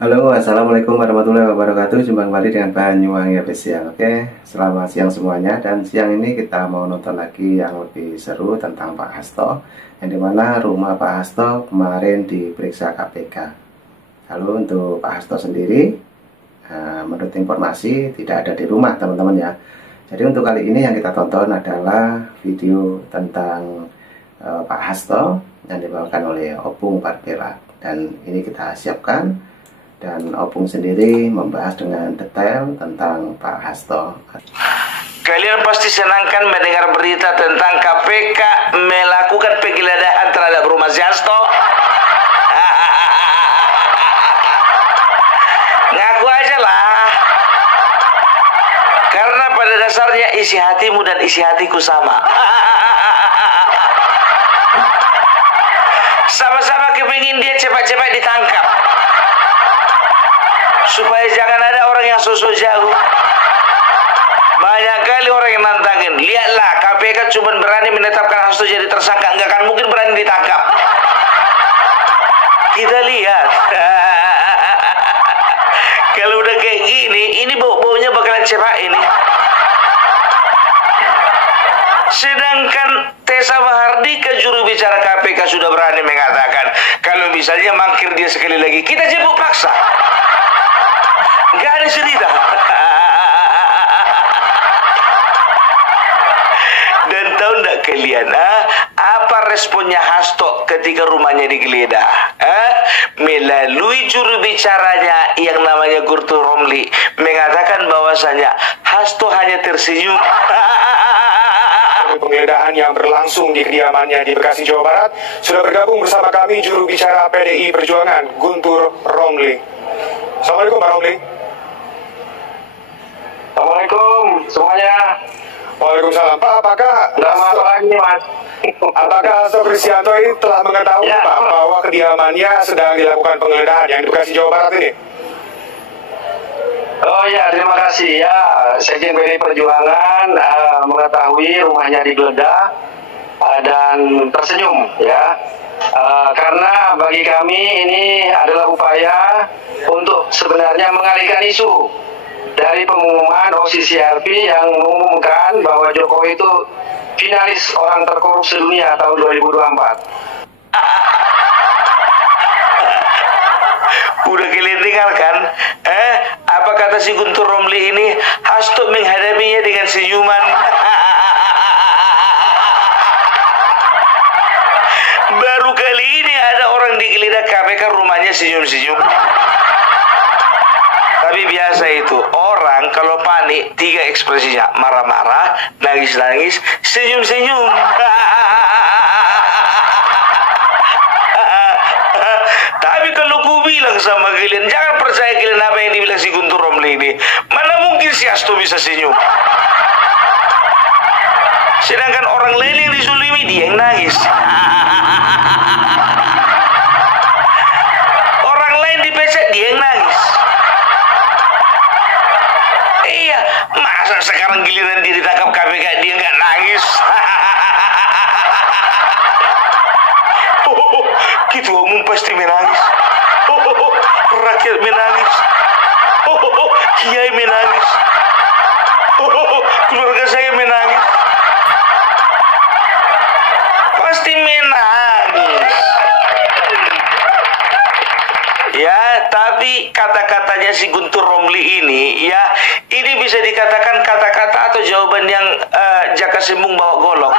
Halo, assalamualaikum warahmatullahi wabarakatuh. Jumpa kembali dengan Banyuwangi Official. Oke, selamat siang semuanya. Dan siang ini kita mau nonton lagi yang lebih seru tentang Pak Hasto, yang dimana rumah Pak Hasto kemarin diperiksa KPK. Lalu untuk Pak Hasto sendiri, menurut informasi tidak ada di rumah, teman-teman ya. Jadi untuk kali ini yang kita tonton adalah video tentang Pak Hasto yang dibawakan oleh Opung Barbera. Dan ini kita siapkan. Dan Opung sendiri membahas dengan detail tentang Pak Hasto. Kalian pasti senangkan mendengar berita tentang KPK melakukan penggeledahan terhadap rumah si Hasto. Ngaku aja lah. Karena pada dasarnya isi hatimu dan isi hatiku sama. Sama-sama kepingin dia cepat-cepat ditangkap. Supaya jangan ada orang yang sosok jauh. Banyak kali orang yang nantangin. Lihatlah, KPK cuma berani menetapkan Hasto jadi tersangka, nggak akan mungkin berani ditangkap. Kita lihat. Kalau udah kayak gini, ini bau-baunya bakalan cepat ini. Sedangkan Tessa Mahardika, juru bicara KPK, sudah berani mengatakan kalau misalnya mangkir dia sekali lagi, kita jemput paksa. Gak ada cerita. Dan tahu nggak kalian apa responnya Hasto ketika rumahnya digeledah? Melalui juru bicaranya yang namanya Guntur Romli mengatakan bahwasanya Hasto hanya tersenyum. Penggeledahan yang berlangsung di kediamannya di Bekasi, Jawa Barat, sudah bergabung bersama kami juru bicara PDI Perjuangan Guntur Romli. Assalamualaikum Pak Romli. Assalamualaikum semuanya. Waalaikumsalam. Pak, apakah Hasto Kristianto ini telah mengetahui ya, Pak bahwa kediamannya sedang dilakukan penggeledahan yang di Bekasi, Jawa Barat ini? Oh ya, terima kasih ya. Sekjen PDI Perjuangan mengetahui rumahnya digeledah dan tersenyum ya. Karena bagi kami ini adalah upaya untuk sebenarnya mengalihkan isu dari pengumuman OCCRP yang mengumumkan bahwa Jokowi itu finalis orang terkorup sedunia tahun 2024. Udah kalian dengar kan? Apa kata si Guntur Romli ini? Hasto menghadapinya dengan senyuman. Baru kali ini ada orang digeledah KPK rumahnya senyum-senyum. Tapi biasa itu, orang kalau panik, 3 ekspresinya. Marah-marah, nangis-nangis, senyum-senyum. Tapi kalau ku bilang sama kalian, jangan percaya kalian apa yang dibilang si Guntur Romli ini. Mana mungkin si Hasto bisa senyum? Sedangkan orang lain yang dizulimi, dia yang nangis. Orang lain dipecah, dia yang nangis. Iya, masa sekarang giliran dia ditangkap KPK dia nggak nangis? Ketua umum pasti menangis. Rakyat menangis. Kiai menangis. Keluarga saya menangis. Pasti menangis. Ya, tapi kata-katanya si Guntur Romli ini, ya, ini bisa dikatakan kata-kata atau jawaban yang Jaka Sembung bawa golok.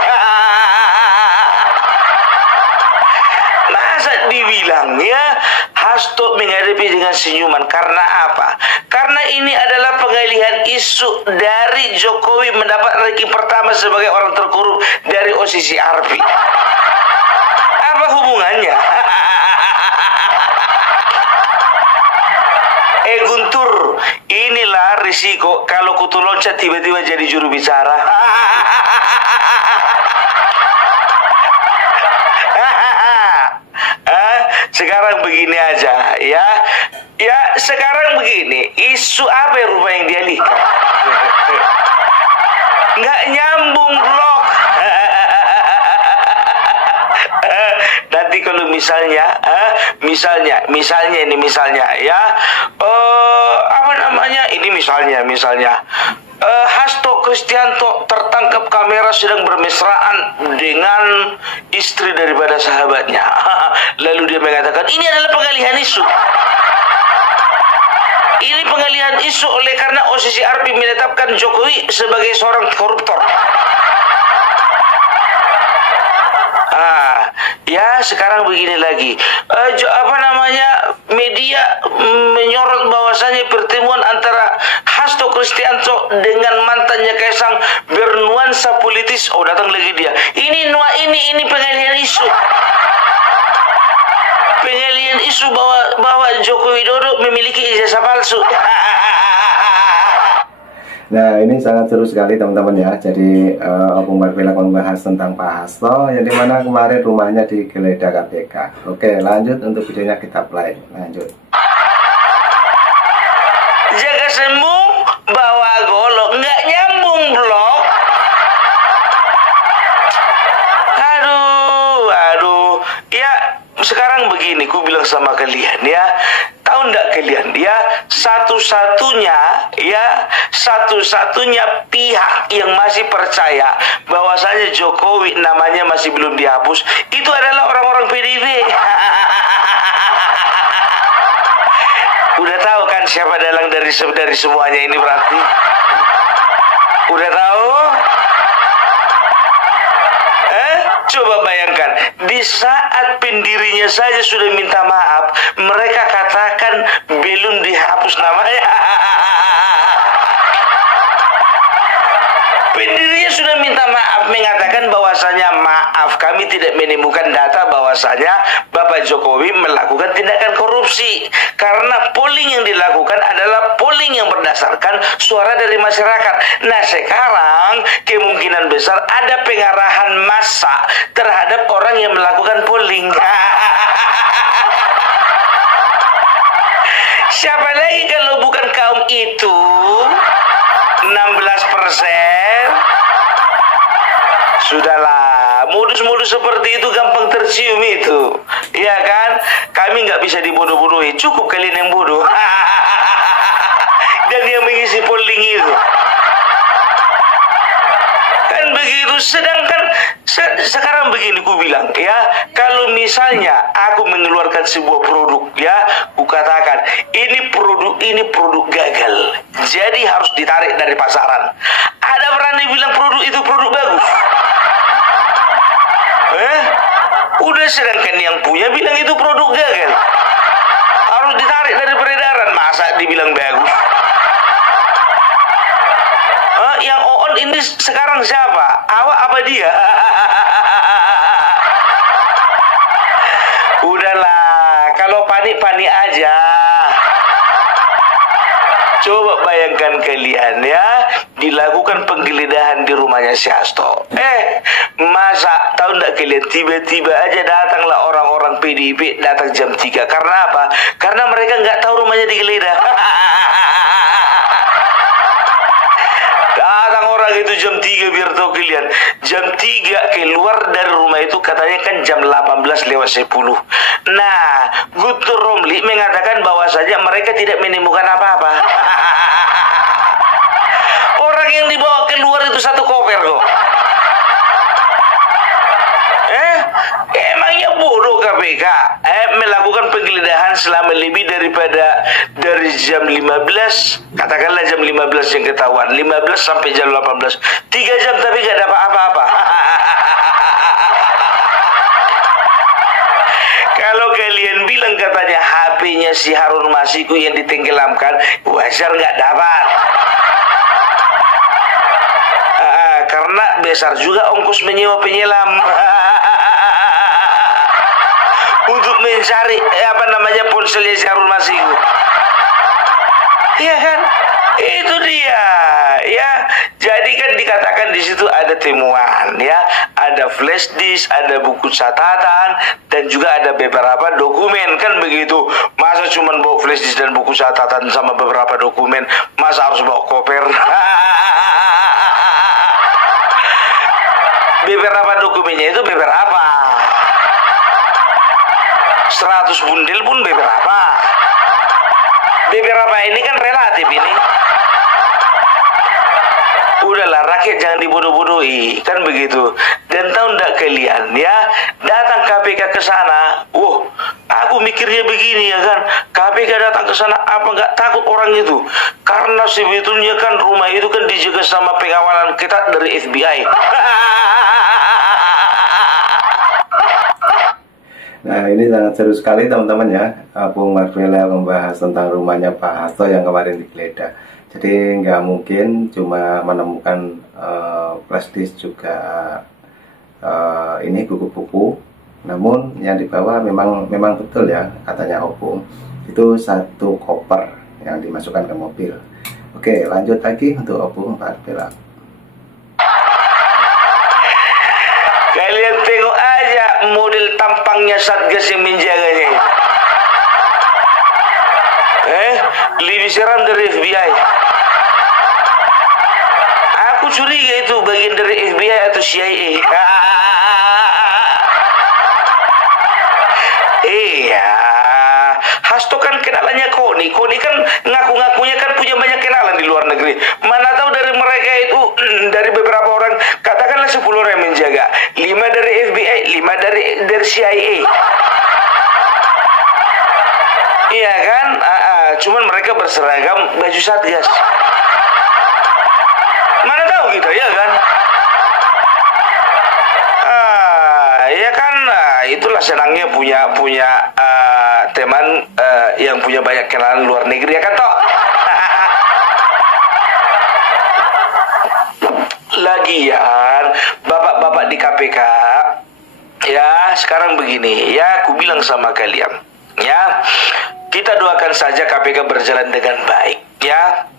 Masa dibilang ya Hasto menghadapi dengan senyuman, karena apa? Karena ini adalah pengalihan isu dari Jokowi mendapat ranking pertama sebagai orang terkorup dari OCCRP. Apa hubungannya? Guntur, inilah risiko kalau kutu loncat tiba-tiba jadi juru bicara. Sekarang begini aja ya. Ya sekarang begini, isu apa rupa yang dia lihat? Nggak nyambung blok. nanti kalau misalnya ya, apa namanya, ini misalnya Hasto Kristianto tertangkap kamera sedang bermesraan dengan istri daripada sahabatnya. Lalu dia mengatakan ini adalah pengalihan isu. Ini pengalihan isu oleh karena OCCRP menetapkan Jokowi sebagai seorang koruptor. Ya sekarang begini lagi, media menyorot bahwasanya pertemuan antara Hasto Kristianto dengan mantannya Kaisang bernuansa politis. Oh, datang lagi dia. Ini pengalihan isu. Pengalihan isu bahwa Joko Widodo memiliki ijazah palsu. Nah, ini sangat seru sekali teman-teman ya. Jadi Opung Barbilak membahas tentang Pak Hasto yang dimana kemarin rumahnya digeledah KPK. Oke, lanjut untuk videonya kita play. Lanjut. Jaga sembung, bawa golok, nggak nyambung blok. Aduh, ya sekarang begini, ku bilang sama kalian ya. Tahu nggak kalian ya, satu-satunya pihak yang masih percaya bahwasanya Jokowi namanya masih belum dihapus itu adalah orang-orang PDIP. Udah tahu kan siapa dalang dari semuanya ini berarti? Udah tahu? Coba bayangkan, di saat pendirinya saja sudah minta maaf, mereka katakan belum dihapus namanya. Pendirinya sudah minta maaf, mengatakan bahwasanya maaf, kami tidak menemukan data bahwasanya Bapak Jokowi melakukan tindakan korupsi. Karena polling yang dilakukan adalah polling yang berdasarkan suara dari masyarakat. Nah sekarang kemungkinan besar ada pengarahan massa terhadap orang yang melakukan polling. Siapa lagi kalau bukan kaum itu? 16%. Sudahlah, modus-modus seperti itu gampang tercium itu. Iya kan? Kami nggak bisa dibodoh-bodohi. Cukup kalian yang bodoh. Dan yang mengisi polling itu. Kan begitu. Sedangkan sekarang begini ku bilang ya, kalau misalnya aku mengeluarkan sebuah produk ya, ku katakan ini produk gagal, jadi harus ditarik dari pasaran. Ada berani bilang produk itu produk bagus? Udah, sedangkan yang punya bilang itu produk gagal, harus ditarik dari peredaran. Masa dibilang bagus? Yang on ini sekarang siapa? Awak apa dia? Udahlah, kalau panik-panik aja. Coba bayangkan kalian ya, dilakukan penggeledahan di rumahnya si Hasto. Masa tahu nggak kalian, tiba-tiba aja datanglah orang-orang PDIP datang jam 3. Karena apa? Karena mereka nggak tahu rumahnya digeledah. Datang orang itu jam 3 biar tahu kalian. Jam 3 keluar dari rumah itu katanya kan jam 18:10. Nah, Guntur Romli mengatakan bahwasanya mereka tidak menemukan apa-apa. Orang yang dibawa keluar itu satu koper kok. Emangnya bodoh KPK melakukan penggeledahan selama lebih dari jam 15, katakanlah jam 15 yang ketahuan, 15 sampai jam 18, 3 jam tapi gak dapat apa-apa. Kalau kalian bilang katanya HP-nya si Harun Masiku yang ditenggelamkan, wajar nggak dapat. Karena besar juga ongkos menyewa penyelam. Untuk mencari ponselnya si Harun Masiku. Iya kan? Itu dia. Ya, jadi kan dikatakan di situ ada temuan ya, ada flash disk, ada buku catatan dan juga ada beberapa dokumen, kan begitu. Masa cuma bawa flash disk dan buku catatan sama beberapa dokumen, masa harus bawa koper? Beberapa dokumennya itu beberapa. 100 bundel pun beberapa. Beberapa ini kan relatif ini. Udahlah, rakyat jangan dibodoh-bodohi, kan begitu. Dan tahu ndak kalian ya, datang KPK ke sana, aku mikirnya begini ya kan, KPK datang ke sana apa nggak takut orang itu? Karena sebetulnya kan rumah itu kan dijaga sama pengawalan ketat dari FBI. Nah, ini sangat seru sekali teman-teman ya. Bung Marvela membahas tentang rumahnya Pak Hasto yang kemarin digeledah. Jadi nggak mungkin cuma menemukan flash disk, juga ini buku-buku. Namun yang dibawa memang betul ya, katanya Opung, itu satu koper yang dimasukkan ke mobil. Oke, lanjut lagi untuk Opung Marvela. Kalian tengok aja model tampangnya Satgas yang menjaganya. Lebih seram dari FBI. Aku curiga itu bagian dari FBI atau CIA. Iya, Hasto kan kenalannya Koni. Koni kan ngaku-ngakunya kan punya banyak kenalan di luar negeri. Mana tahu dari mereka itu, dari beberapa orang, katakanlah 10 orang yang menjaga, 5 dari FBI, 5 dari CIA. Iya kan? Cuman mereka berseragam baju Satgas. Mana tahu kita, ya kan? Ya kan, itulah senangnya punya teman yang punya banyak kenalan luar negeri, ya kan toh? Lagian bapak-bapak di KPK, ya sekarang begini, ya aku bilang sama kalian, ya kita doakan saja KPK berjalan dengan baik, ya.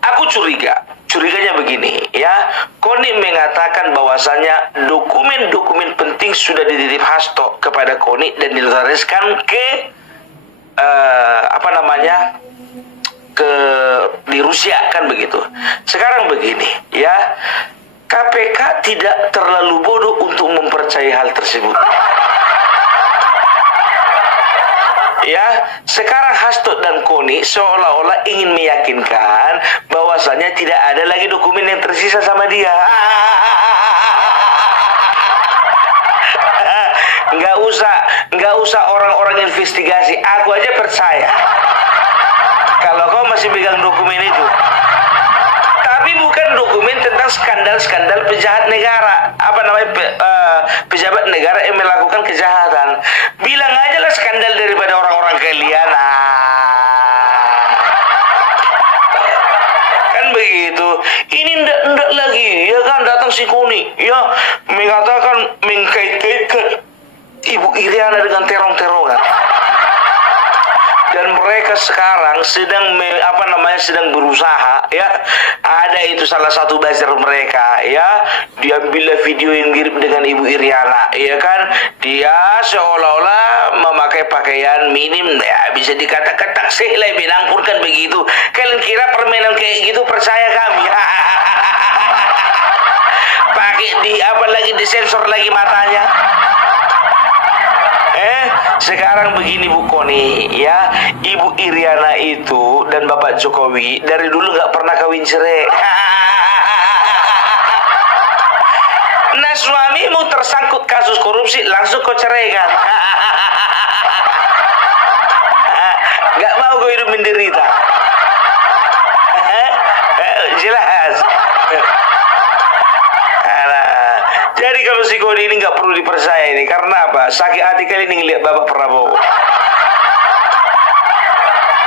Aku curiganya begini, ya. Koni mengatakan bahwasanya dokumen-dokumen penting sudah dititip Hasto kepada Koni dan dinotariskan ke di Rusia, kan begitu. Sekarang begini, ya. KPK tidak terlalu bodoh untuk mempercayai hal tersebut. Ya, sekarang Hasto dan Koni seolah-olah ingin meyakinkan bahwasanya tidak ada lagi dokumen yang tersisa sama dia. Nggak usah orang-orang investigasi. Aku aja percaya kalau kau masih pegang dokumen itu. Tapi bukan dokumen tentang skandal-skandal pejahat negara, pejabat negara yang melakukan kejahatan. Bilang aja lah skandal daripada orang-orang kalian. Kan begitu. Ini ndak lagi, ya kan, datang si Koni, ya, mengatakan mengkait-kaitkan Ibu Iriana dengan terong-terongan. Dan mereka sekarang sedang berusaha, ya. Ada itu salah satu buzzer mereka, ya. Diambil video yang mirip dengan Ibu Iriana, ya kan. Dia seolah-olah memakai pakaian minim, ya, bisa dikatakan taksih lah binang pun kan begitu. Kalian kira permainan kayak gitu percaya kami? Pakai disensor lagi matanya. Sekarang begini Bu Koni, ya, Ibu Iriana itu dan Bapak Jokowi dari dulu nggak pernah kawin cerai. Nah, suamimu tersangkut kasus korupsi, langsung kau ceraikan. Nggak mau kau hidup menderita. Jelas. Jadi kalau si Koni ini nggak perlu dipercaya ini, karena apa? Sakit hati kali ini ngeliat Bapak Prabowo.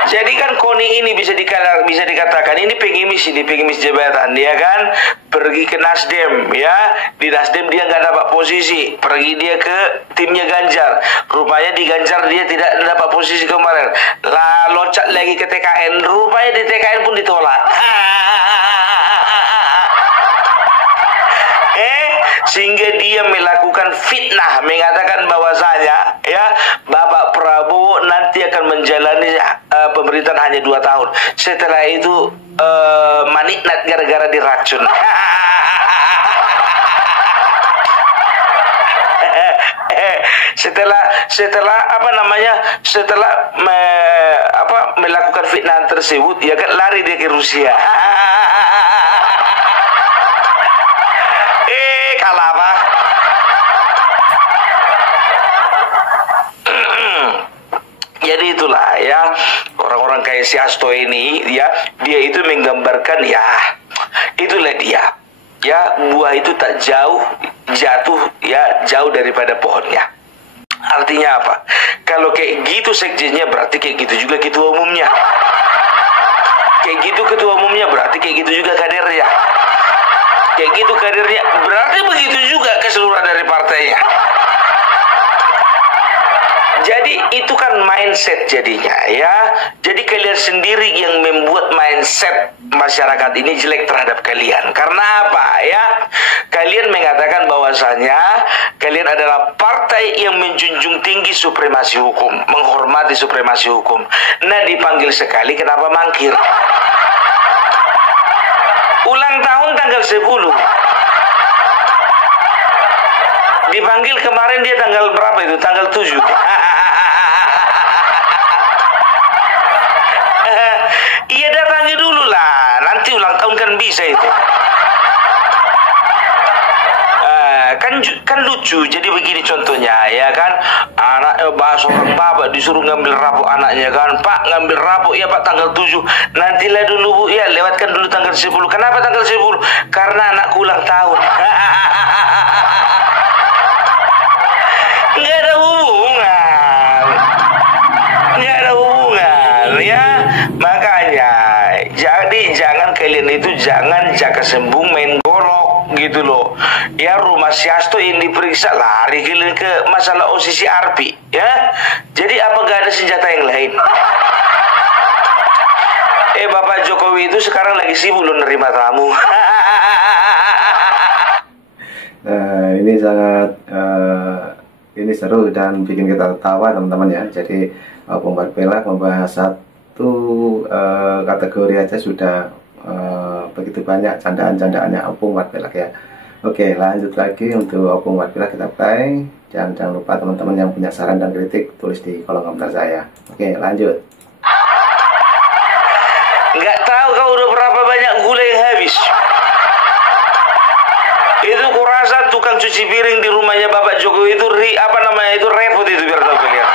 Jadi kan Koni ini bisa dikatakan ini pengemis jabatan, dia kan pergi ke Nasdem, ya, di Nasdem dia nggak dapat posisi, pergi dia ke timnya Ganjar, rupanya di Ganjar dia tidak dapat posisi kemarin, lah loncat lagi ke TKN, rupanya di TKN pun ditolak. Sehingga dia melakukan fitnah, mengatakan bahwasanya, ya, Bapak Prabowo nanti akan menjalani pemerintahan hanya 2 tahun. Setelah itu maniknat gara-gara diracun. setelah apa namanya, melakukan fitnah tersebut, ya kan lari dia ke Rusia. Kalah apa? Jadi itulah ya, orang-orang kayak si Hasto ini ya, dia itu menggambarkan ya, itulah dia ya, buah itu tak jauh jatuh ya, jauh daripada pohonnya. Artinya apa? Kalau kayak gitu sekjennya, berarti kayak gitu juga ketua umumnya. Kayak gitu ketua umumnya, berarti kayak gitu juga kadernya. Kayak gitu kadernya, berarti begitu juga keseluruhan dari partainya. Jadi itu kan mindset jadinya ya. Jadi kalian sendiri yang membuat mindset masyarakat ini jelek terhadap kalian. Karena apa ya? Kalian mengatakan bahwasanya kalian adalah partai yang menjunjung tinggi supremasi hukum, menghormati supremasi hukum. Nah, dipanggil sekali kenapa mangkir? Ulang tahun tanggal 10. Dipanggil kemarin dia tanggal berapa itu? Tanggal 7. Iya, datangi dulu lah. Nanti ulang tahun kan bisa itu. Kan lucu. Jadi begini contohnya ya kan, anak bahas orang bapak disuruh ngambil rapuk anaknya kan, Pak ngambil rapuk ya Pak tanggal 7. Nantilah dulu Bu ya, lewatkan dulu tanggal 10. Kenapa tanggal 10? Karena anakku ulang tahun. Nggak ada hubungan. Nggak ada hubungan ya. Makanya jadi jangan kalian itu jangan jaka sembung main golok gitu loh ya. Rumah si Hasto yang diperiksa, lari kalian ke masalah OCC Arpi ya. Jadi apa gak ada senjata yang lain? Bapak Jokowi itu sekarang lagi sibuk loh nerima tamu. Nah, ini sangat ini seru dan bikin kita tawa teman-teman ya. Jadi Pembuat Pelak membahas satu kategori aja sudah begitu banyak candaan-candaannya Pembuat Pelak ya. Oke, lanjut lagi untuk Pembuat Pelak kita play. Dan jangan lupa teman-teman yang punya saran dan kritik tulis di kolom komentar saya. Oke, lanjut. Nggak tahu kau udah berapa banyak gula yang habis. Itu kurasa tukang cuci piring di rumahnya Bapak Jokowi itu itu repot itu, biar tahu kalian.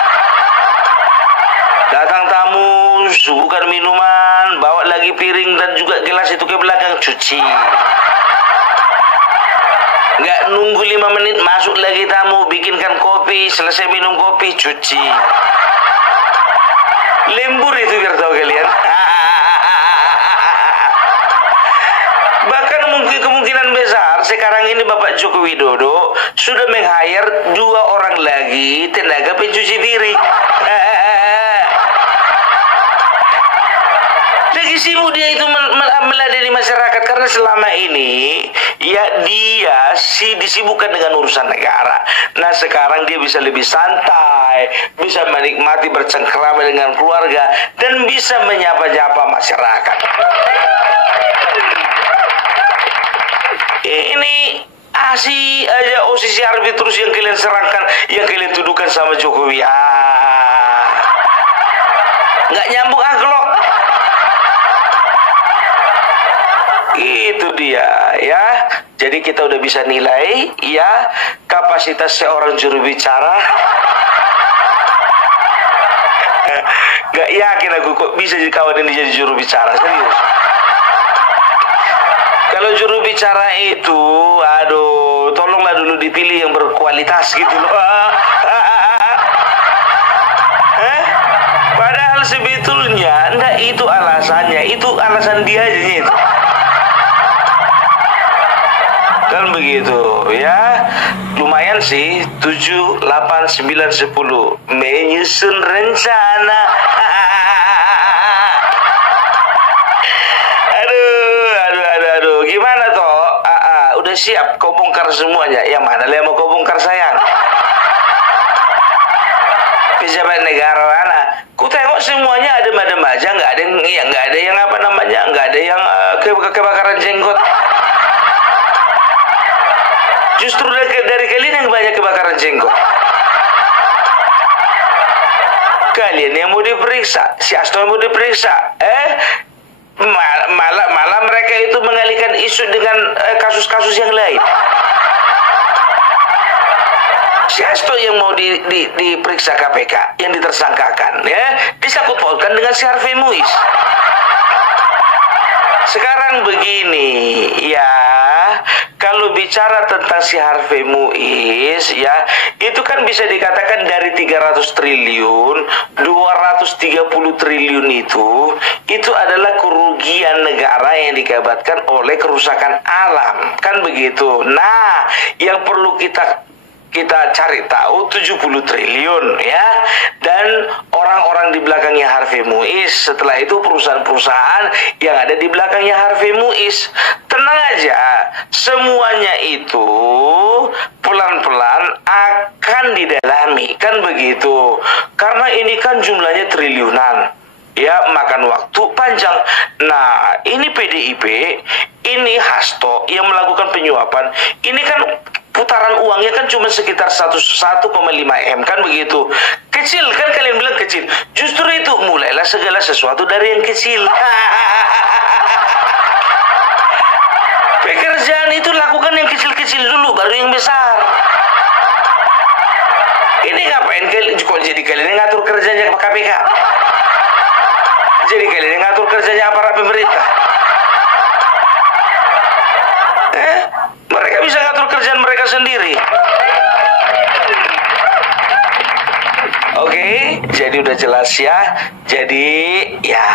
Datang tamu, suguhkan minuman, bawa lagi piring dan juga gelas itu ke belakang, cuci. Nggak nunggu 5 menit, masuk lagi tamu, bikinkan kopi, selesai minum kopi, cuci. Lembur itu, biar tahu kalian. Bahkan mungkin kemungkinan besar sekarang ini Bapak Joko Widodo sudah meng-hire 2 orang lagi tenaga pencuci piring. Lagi sibuk dia itu meladeni masyarakat, karena selama ini ya dia disibukkan dengan urusan negara. Nah, sekarang dia bisa lebih santai, bisa menikmati bercengkrama dengan keluarga, dan bisa menyapa-nyapa masyarakat. Ini asih aja OCC Arbi terus yang kalian serangkan, yang kalian tuduhkan sama Jokowi. Nggak nyambung aglok. Itu dia ya. Jadi kita udah bisa nilai ya kapasitas seorang juru bicara. Gak yakin aku kok bisa kawan ini jadi juru bicara, serius. Kalau juru bicara itu, aduh, tolonglah dulu dipilih yang berkualitas gitu loh. Padahal sebetulnya enggak itu alasannya, itu alasan dia aja itu. Kan begitu ya. Lumayan sih, 7, 8, 9, 10 menyusun rencana. Gimana toh? Udah siap kau bongkar semuanya? Yang mana yang mau kau bongkar sayang? Pejabat negara mana? Ku tengok semuanya adem-adem aja, nggak ada yang apa namanya, nggak ada yang kebakaran jenggot. Justru dari kalian yang banyak kebakaran jenggot. kalian yang mau diperiksa, si Hasto yang mau diperiksa. Malah mereka itu mengalihkan isu dengan kasus-kasus yang lain. Si Hasto yang mau diperiksa KPK, yang ditersangkakan, ya, disangkut pautkan dengan si Harvey Muiz. Sekarang begini, ya, kalau bicara tentang si Harvey Muiz, ya, itu kan bisa dikatakan dari 300 triliun, 230 triliun itu adalah kerugian negara yang diakibatkan oleh kerusakan alam, kan begitu. Nah, yang perlu kita cari tahu 70 triliun, ya, dan orang-orang di belakangnya Harvey Muiz, setelah itu perusahaan-perusahaan yang ada di belakangnya Harvey Muiz. Tenang aja, semuanya itu pelan-pelan akan didalami, kan begitu, karena ini kan jumlahnya triliunan, ya, makan waktu panjang. Nah, ini PDIP, ini Hasto yang melakukan penyuapan, ini kan putaran uangnya kan cuma sekitar 1,5 M, kan begitu. Kecil, kan kalian bilang kecil. Justru itu, mulailah segala sesuatu dari yang kecil. Pekerjaan itu lakukan yang kecil-kecil dulu, baru yang besar. Ini ngapain kok jadi kalian yang ngatur kerjanya KPK? Jadi kalian yang ngatur kerjanya aparat pemerintah? Mereka bisa ngatur kerjaan mereka sendiri. Oke, jadi udah jelas ya. Jadi ya,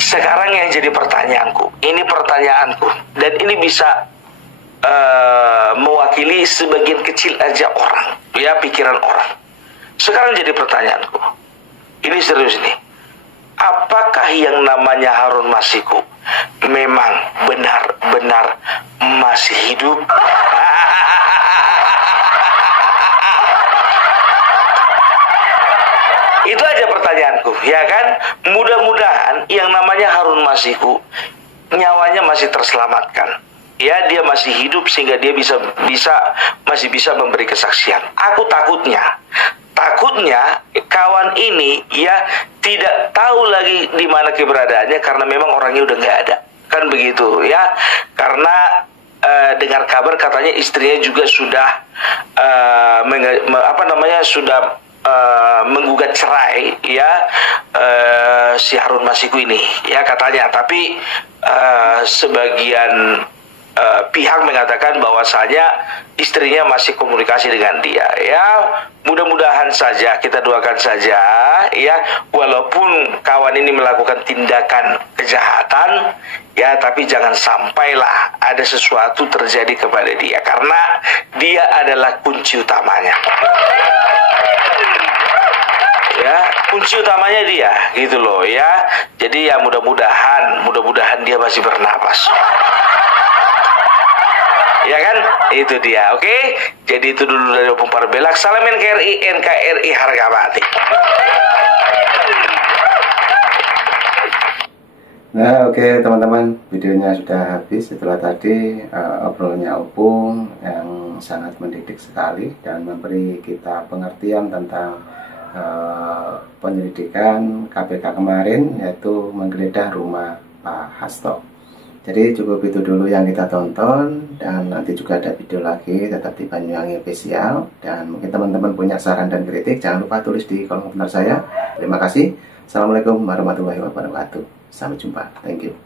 sekarang yang jadi pertanyaanku, ini pertanyaanku, dan ini bisa mewakili sebagian kecil aja orang, ya, pikiran orang. Sekarang jadi pertanyaanku, ini serius nih. Apakah yang namanya Harun Masiku memang benar-benar masih hidup? Itu aja pertanyaanku, ya kan? Mudah-mudahan yang namanya Harun Masiku nyawanya masih terselamatkan. Ya, dia masih hidup sehingga dia masih bisa memberi kesaksian. Aku takutnya kawan ini, ya, tidak tahu lagi di mana keberadaannya karena memang orangnya udah nggak ada, kan begitu, ya. Karena dengar kabar katanya istrinya juga sudah menggugat cerai, ya, si Harun Masiku ini, ya, katanya. Tapi sebagian pihak mengatakan bahwasanya istrinya masih komunikasi dengan dia, ya. Mudah-mudahan saja, kita doakan saja, ya, walaupun kawan ini melakukan tindakan kejahatan, ya, tapi jangan sampailah ada sesuatu terjadi kepada dia, karena dia adalah kunci utamanya, ya, kunci utamanya dia, gitu loh, ya. Jadi ya mudah-mudahan dia masih bernapas. Ya kan, itu dia. Oke, jadi itu dulu dari Opung Parbelak. Salam NKRI, NKRI harga mati. Nah, oke teman-teman, videonya sudah habis. Setelah tadi obrolannya Opung yang sangat mendidik sekali dan memberi kita pengertian tentang penyelidikan KPK kemarin, yaitu menggeledah rumah Pak Hasto. Jadi cukup itu dulu yang kita tonton, dan nanti juga ada video lagi tetap di Banyuwangi Official. Dan mungkin teman-teman punya saran dan kritik, jangan lupa tulis di kolom komentar saya. Terima kasih. Assalamualaikum warahmatullahi wabarakatuh. Sampai jumpa. Thank you.